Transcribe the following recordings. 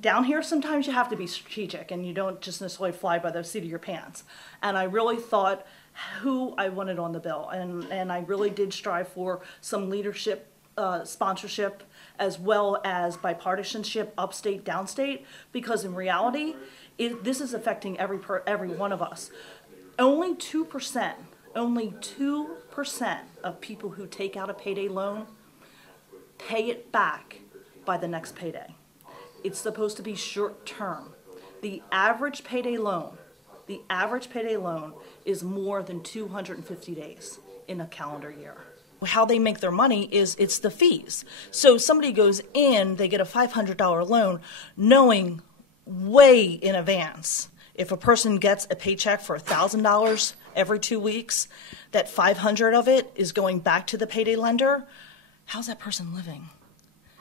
Down here, sometimes you have to be strategic and you don't just necessarily fly by the seat of your pants. And I really thought who I wanted on the bill. And I really did strive for some leadership, sponsorship, as well as bipartisanship, upstate, downstate, because in reality, this is affecting every one of us. Only 2% of people who take out a payday loan pay it back by the next payday. It's supposed to be short term. The average payday loan is more than 250 days in a calendar year. How they make their money is it's the fees. So somebody goes in, they get a $500 loan, knowing way in advance, if a person gets a paycheck for $1,000 every 2 weeks, that 500 of it is going back to the payday lender. How's that person living?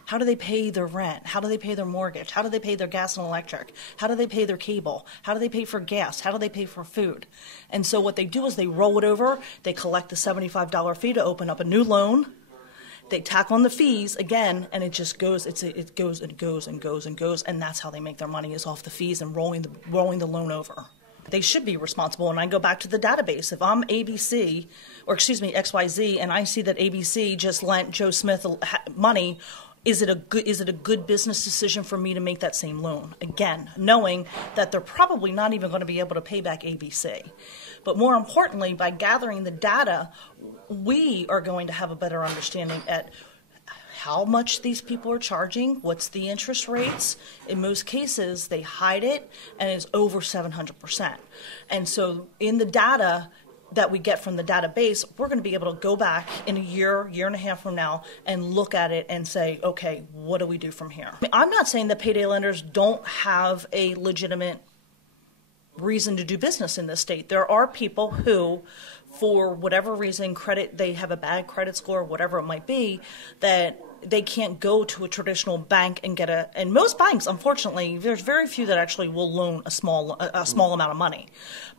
How do they pay their rent? How do they pay their mortgage? How do they pay their gas and electric? How do they pay their cable? How do they pay for gas? How do they pay for food? And so what they do is they roll it over, they collect the $75 fee to open up a new loan, they tack on the fees again, and it just goes, it goes and goes and goes and goes, and that's how they make their money, is off the fees and rolling the loan over. They should be responsible, and I go back to the database. If I'm ABC, or excuse me, XYZ, and I see that ABC just lent Joe Smith money, is it a good business decision for me to make that same loan? Again, knowing that they're probably not even going to be able to pay back ABC. But more importantly, by gathering the data, we are going to have a better understanding at how much these people are charging, what's the interest rates. In most cases, they hide it, and it's over 700%. And so in the data that we get from the database, we're going to be able to go back in a year and a half from now and look at it and say, okay, what do we do from here? I'm not saying that payday lenders don't have a legitimate reason to do business in this state. There are people who, for whatever reason, they have a bad credit score, whatever it might be, that they can't go to a traditional bank and get and most banks, unfortunately, there's very few that actually will loan a small amount of money.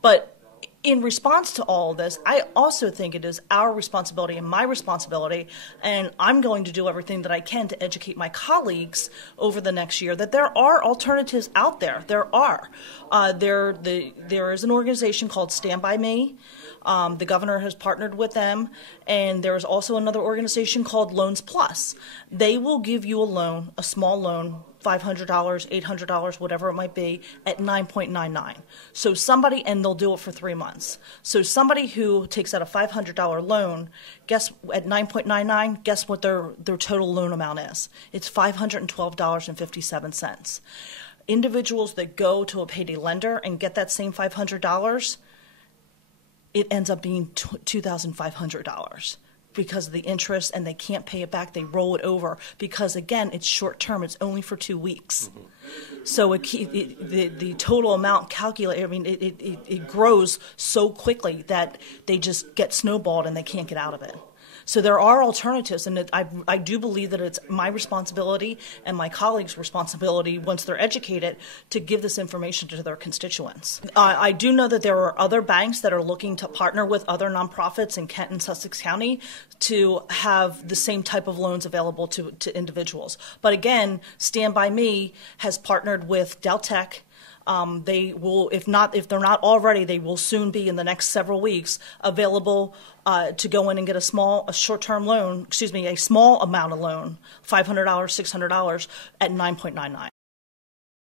But in response to all of this, I also think it is our responsibility and my responsibility, and I'm going to do everything that I can to educate my colleagues over the next year, that there are alternatives out there. There are. There is an organization called Stand By Me. The governor has partnered with them, and there is also another organization called Loans Plus. They will give you a loan, a small loan, $500, $800, whatever it might be, at 9.99. So somebody, and they'll do it for 3 months. So somebody who takes out a $500 loan, at 9.99, guess what their total loan amount is? It's $512.57. Individuals that go to a payday lender and get that same $500, it ends up being $2,500. Because of the interest, and they can't pay it back, they roll it over because, again, it's short term. It's only for 2 weeks. Mm-hmm. So the total amount calculated, I mean, it grows so quickly that they just get snowballed and they can't get out of it. So there are alternatives, and I do believe that it's my responsibility and my colleagues' responsibility, once they're educated, to give this information to their constituents. I do know that there are other banks that are looking to partner with other nonprofits in Kent and Sussex County to have the same type of loans available to individuals. But again, Stand By Me has partnered with Deltec. They will, if they're not already, they will soon be in the next several weeks available to go in and get a small amount of loan, $500, $600 at 9.99.